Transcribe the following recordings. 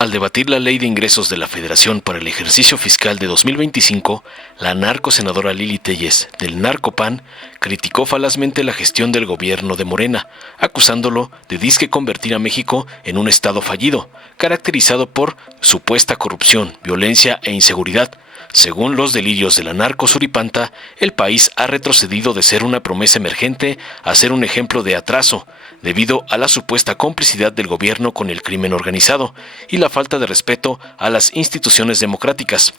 Al debatir la Ley de Ingresos de la Federación para el ejercicio fiscal de 2025, la narcosenadora Lili Téllez, del Narcopan, criticó falazmente la gestión del gobierno de Morena, acusándolo de disque convertir a México en un estado fallido, caracterizado por supuesta corrupción, violencia e inseguridad. Según los delirios de la narco suripanta, el país ha retrocedido de ser una promesa emergente a ser un ejemplo de atraso, debido a la supuesta complicidad del gobierno con el crimen organizado y la falta de respeto a las instituciones democráticas.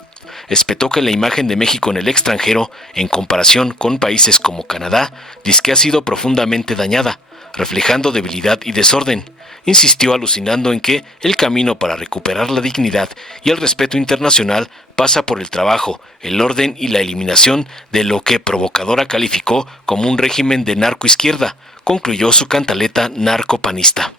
Espetó que la imagen de México en el extranjero, en comparación con países como Canadá, disque ha sido profundamente dañada, reflejando debilidad y desorden. Insistió alucinando en que el camino para recuperar la dignidad y el respeto internacional pasa por el trabajo, el orden y la eliminación de lo que provocadora calificó como un régimen de narcoizquierda, concluyó su cantaleta narcopanista.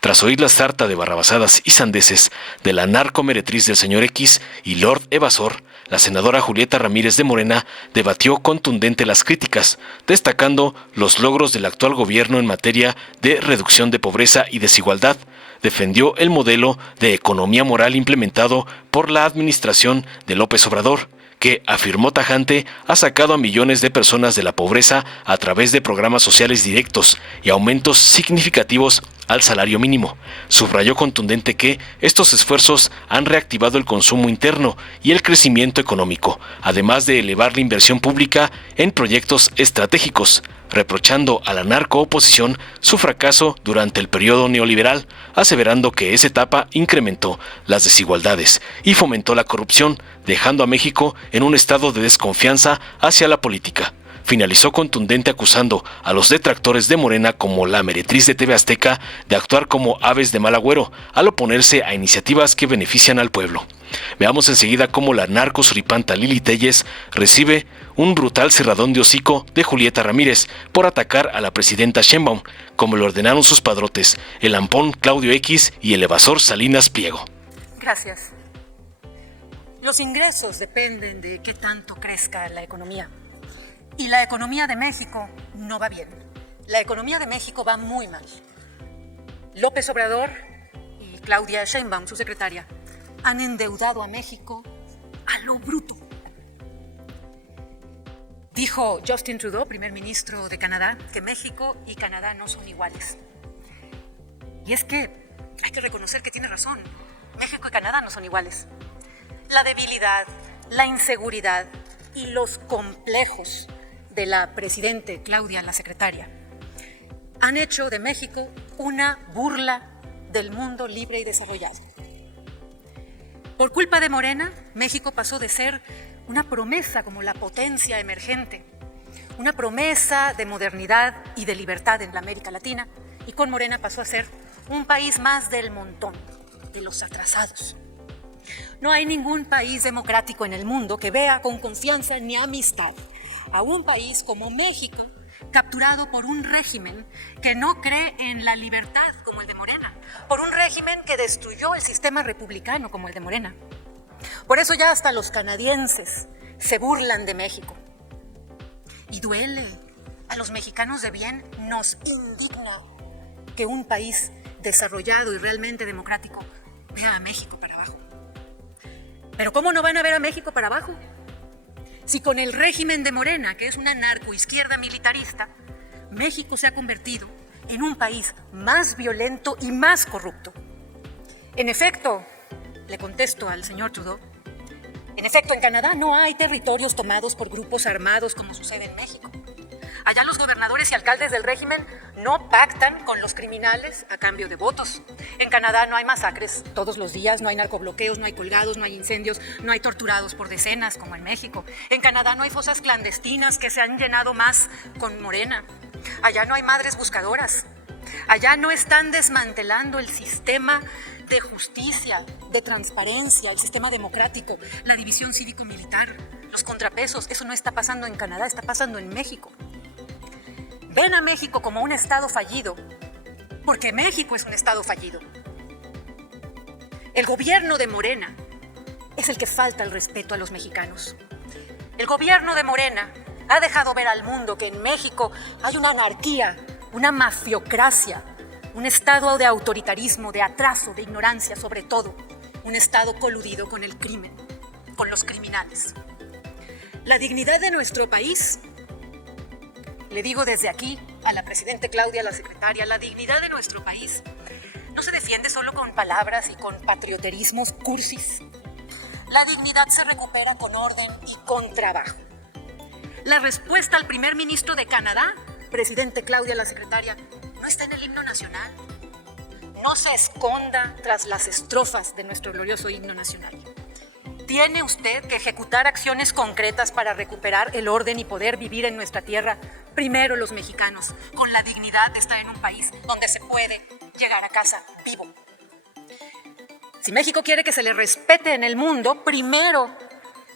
Tras oír la sarta de barrabasadas y sandeces de la narcomeretriz del señor X y Lord Evasor, la senadora Julieta Ramírez de Morena debatió contundente las críticas, destacando los logros del actual gobierno en materia de reducción de pobreza y desigualdad. Defendió el modelo de economía moral implementado por la administración de López Obrador, que, afirmó tajante, ha sacado a millones de personas de la pobreza a través de programas sociales directos y aumentos significativos al salario mínimo. Subrayó contundente que estos esfuerzos han reactivado el consumo interno y el crecimiento económico, además de elevar la inversión pública en proyectos estratégicos, reprochando a la narcooposición su fracaso durante el periodo neoliberal, aseverando que esa etapa incrementó las desigualdades y fomentó la corrupción, dejando a México en un estado de desconfianza hacia la política. Finalizó contundente acusando a los detractores de Morena como la meretriz de TV Azteca de actuar como aves de mal agüero al oponerse a iniciativas que benefician al pueblo. Veamos enseguida cómo la narco suripanta Lili Téllez recibe un brutal cerradón de hocico de Julieta Ramírez por atacar a la presidenta Sheinbaum, como le ordenaron sus padrotes, el ampón Claudio X y el evasor Salinas Pliego. Gracias. Los ingresos dependen de qué tanto crezca la economía. Y la economía de México no va bien. La economía de México va muy mal. López Obrador y Claudia Sheinbaum, su secretaria, han endeudado a México a lo bruto. Dijo Justin Trudeau, primer ministro de Canadá, que México y Canadá no son iguales. Y es que hay que reconocer que tiene razón. México y Canadá no son iguales. La debilidad, la inseguridad y los complejos de la presidente Claudia, la secretaria, han hecho de México una burla del mundo libre y desarrollado. Por culpa de Morena, México pasó de ser una promesa como la potencia emergente, una promesa de modernidad y de libertad en la América Latina, y con Morena pasó a ser un país más del montón, de los atrasados. No hay ningún país democrático en el mundo que vea con confianza ni amistad a un país como México, capturado por un régimen que no cree en la libertad como el de Morena, por un régimen que destruyó el sistema republicano como el de Morena. Por eso ya hasta los canadienses se burlan de México. Y duele, a los mexicanos de bien nos indigna que un país desarrollado y realmente democrático vea a México para abajo. Pero ¿cómo no van a ver a México para abajo? Si con el régimen de Morena, que es una narcoizquierda militarista, México se ha convertido en un país más violento y más corrupto. En efecto, le contesto al señor Trudeau, en efecto, en Canadá no hay territorios tomados por grupos armados como sucede en México. Allá los gobernadores y alcaldes del régimen no pactan con los criminales a cambio de votos. En Canadá no hay masacres todos los días, no hay narcobloqueos, no hay colgados, no hay incendios, no hay torturados por decenas como en México. En Canadá no hay fosas clandestinas que se han llenado más con Morena. Allá no hay madres buscadoras. Allá no están desmantelando el sistema de justicia, de transparencia, el sistema democrático, la división cívico-militar, los contrapesos. Eso no está pasando en Canadá, está pasando en México. Ven a México como un estado fallido, porque México es un estado fallido. El gobierno de Morena es el que falta el respeto a los mexicanos. El gobierno de Morena ha dejado ver al mundo que en México hay una anarquía, una mafiocracia, un estado de autoritarismo, de atraso, de ignorancia, sobre todo, un estado coludido con el crimen, con los criminales. La dignidad de nuestro país, le digo desde aquí a la presidenta Claudia, a la secretaria, la dignidad de nuestro país no se defiende solo con palabras y con patrioterismos cursis. La dignidad se recupera con orden y con trabajo. La respuesta al primer ministro de Canadá, presidente Claudia, la secretaria, no está en el himno nacional. No se esconda tras las estrofas de nuestro glorioso himno nacional. Tiene usted que ejecutar acciones concretas para recuperar el orden y poder vivir en nuestra tierra, primero los mexicanos, con la dignidad de estar en un país donde se puede llegar a casa vivo. Si México quiere que se le respete en el mundo, primero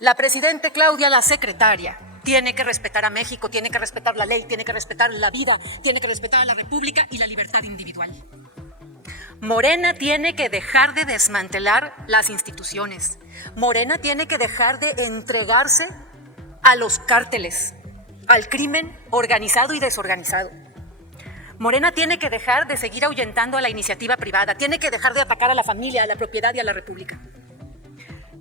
la presidenta Claudia, la secretaria, tiene que respetar a México, tiene que respetar la ley, tiene que respetar la vida, tiene que respetar a la República y la libertad individual. Morena tiene que dejar de desmantelar las instituciones. Morena tiene que dejar de entregarse a los cárteles, al crimen organizado y desorganizado. Morena tiene que dejar de seguir ahuyentando a la iniciativa privada, tiene que dejar de atacar a la familia, a la propiedad y a la República.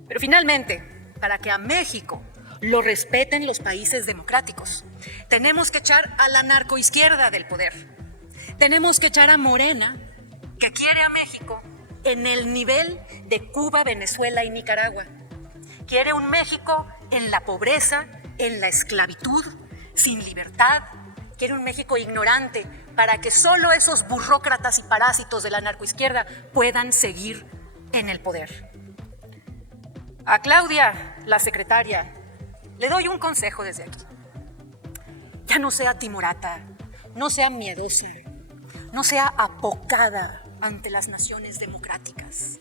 Pero finalmente, para que a México lo respeten los países democráticos, tenemos que echar a la narcoizquierda del poder. Tenemos que echar a Morena, que quiere a México en el nivel de Cuba, Venezuela y Nicaragua. Quiere un México en la pobreza, en la esclavitud, sin libertad. Quiere un México ignorante para que solo esos burócratas y parásitos de la narcoizquierda puedan seguir en el poder. A Claudia, la secretaria, le doy un consejo desde aquí. Ya no sea timorata, no sea miedosa, no sea apocada ante las naciones democráticas.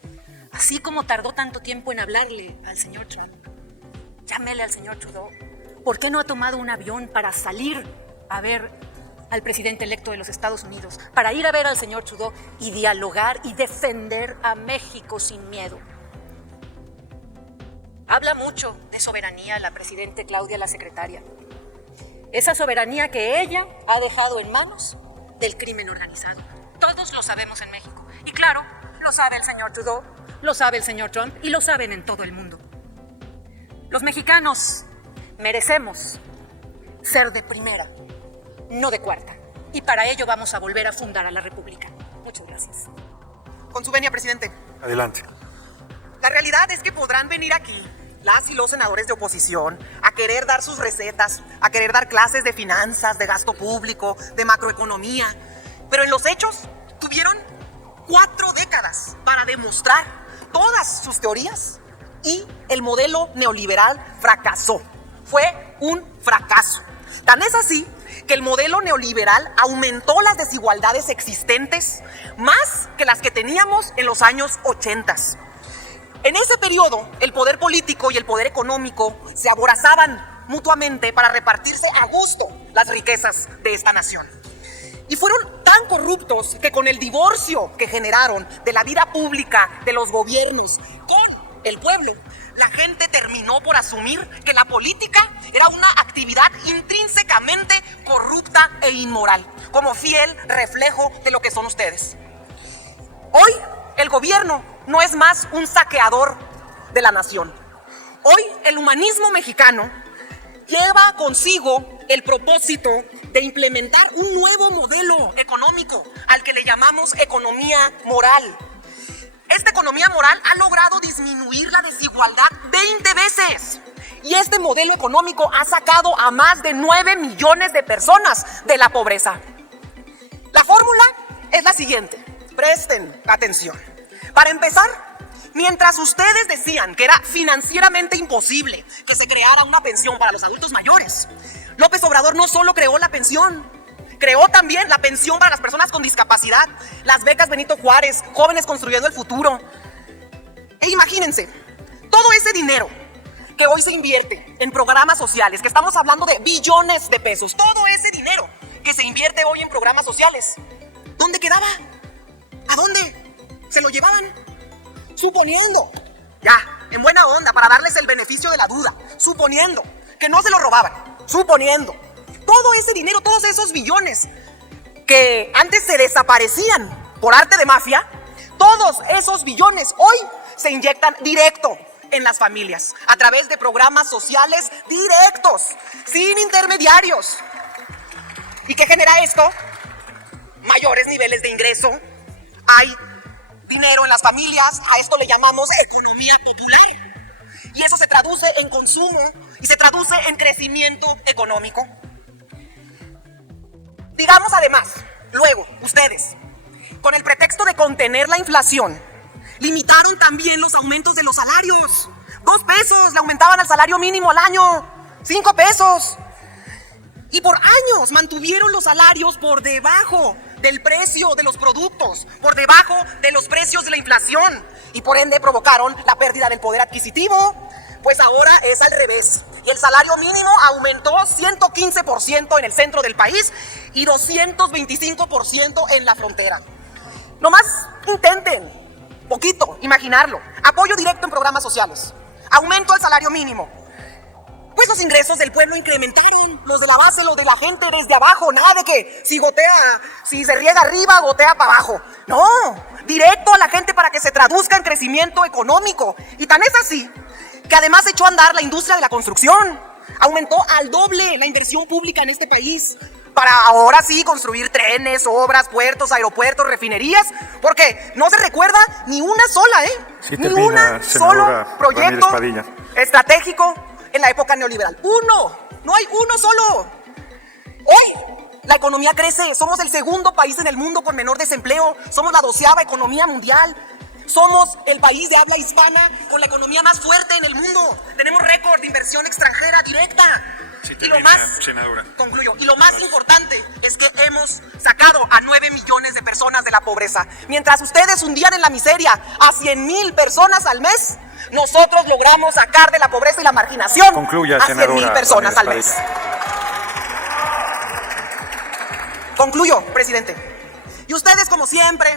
Así como tardó tanto tiempo en hablarle al señor Trump, llámele al señor Trudeau. ¿Por qué no ha tomado un avión para salir a ver al presidente electo de los Estados Unidos, para ir a ver al señor Trudeau y dialogar y defender a México sin miedo? Habla mucho de soberanía la presidenta Claudia, la secretaria. Esa soberanía que ella ha dejado en manos del crimen organizado. Todos lo sabemos en México. Y claro, lo sabe el señor Trudeau, lo sabe el señor Trump y lo saben en todo el mundo. Los mexicanos merecemos ser de primera, no de cuarta. Y para ello vamos a volver a fundar a la República. Muchas gracias. Con su venia, presidente. Adelante. La realidad es que podrán venir aquí las y los senadores de oposición a querer dar sus recetas, a querer dar clases de finanzas, de gasto público, de macroeconomía, pero en los hechos tuvieron 4 décadas para demostrar todas sus teorías y el modelo neoliberal fracasó. Fue un fracaso. Tan es así que el modelo neoliberal aumentó las desigualdades existentes más que las que teníamos en los años 80. En ese periodo, el poder político y el poder económico se aborazaban mutuamente para repartirse a gusto las riquezas de esta nación. Y fueron tan corruptos que con el divorcio que generaron de la vida pública de los gobiernos con el pueblo, la gente terminó por asumir que la política era una actividad intrínsecamente corrupta e inmoral, como fiel reflejo de lo que son ustedes. Hoy, el gobierno no es más un saqueador de la nación. Hoy, el humanismo mexicano lleva consigo el propósito de implementar un nuevo modelo económico al que le llamamos economía moral. Esta economía moral ha logrado disminuir la desigualdad 20 veces. Y este modelo económico ha sacado a más de 9 millones de personas de la pobreza. La fórmula es la siguiente. Presten atención. Para empezar, mientras ustedes decían que era financieramente imposible que se creara una pensión para los adultos mayores, López Obrador no solo creó la pensión, creó también la pensión para las personas con discapacidad, las becas Benito Juárez, Jóvenes Construyendo el Futuro. E imagínense, todo ese dinero que hoy se invierte en programas sociales, que estamos hablando de billones de pesos, todo ese dinero que se invierte hoy en programas sociales, ¿dónde quedaba? ¿A dónde se lo llevaban? Suponiendo, ya, en buena onda, para darles el beneficio de la duda, suponiendo que no se lo robaban, suponiendo todo ese dinero, todos esos billones que antes se desaparecían por arte de mafia, todos esos billones hoy se inyectan directo en las familias, a través de programas sociales directos, sin intermediarios. ¿Y qué genera esto? Mayores niveles de ingreso, hay dinero en las familias, a esto le llamamos economía popular. Y eso se traduce en consumo y se traduce en crecimiento económico. Digamos además, luego, ustedes, con el pretexto de contener la inflación, limitaron también los aumentos de los salarios. 2 pesos le aumentaban al salario mínimo al año, 5 pesos. Y por años mantuvieron los salarios por debajo del precio de los productos, por debajo de los precios de la inflación, y por ende provocaron la pérdida del poder adquisitivo. Pues ahora es al revés, y el salario mínimo aumentó 115% en el centro del país y 225% en la frontera. Nomás intenten, poquito, imaginarlo. Apoyo directo en programas sociales, aumento al salario mínimo. Pues los ingresos del pueblo incrementaron, los de la base, los de la gente desde abajo. Nada de que si se riega arriba, gotea para abajo. No, directo a la gente para que se traduzca en crecimiento económico. Y tan es así que además echó a andar la industria de la construcción. Aumentó al doble la inversión pública en este país para ahora sí construir trenes, obras, puertos, aeropuertos, refinerías, porque no se recuerda ni una sola, ni un solo proyecto estratégico en la época neoliberal. No hay uno solo. Hoy la economía crece, somos el segundo país en el mundo con menor desempleo, somos la 12ª economía mundial. Somos el país de habla hispana con la economía más fuerte en el mundo. Tenemos récord de inversión extranjera directa. Sí, y lo más, senadora. Concluyo. Y lo más importante es que hemos sacado a 9 millones de personas de la pobreza. Mientras ustedes hundían en la miseria a 100,000 personas al mes, nosotros logramos sacar de la pobreza y la marginación Concluya, a 100,000 personas al mes. Concluyo, presidente. Y ustedes, como siempre,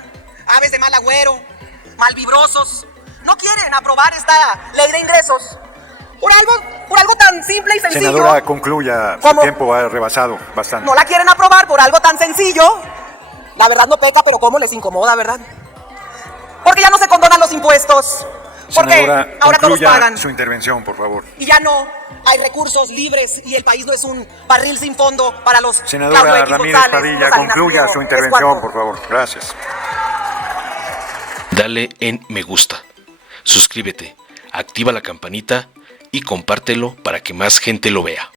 aves de mal agüero, malvibrosos, no quieren aprobar esta ley de ingresos por algo tan simple y sencillo. Senadora, concluya, su tiempo ha rebasado bastante. No la quieren aprobar por algo tan sencillo. La verdad no peca, pero cómo les incomoda, ¿verdad? Porque ya no se condonan los impuestos. Porque Senadora, ahora todos pagan. Su intervención, por favor. Y ya no hay recursos libres y el país no es un barril sin fondo para los Senadora Ramírez Padilla, concluya su intervención, por favor. Gracias. Dale en me gusta, suscríbete, activa la campanita y compártelo para que más gente lo vea.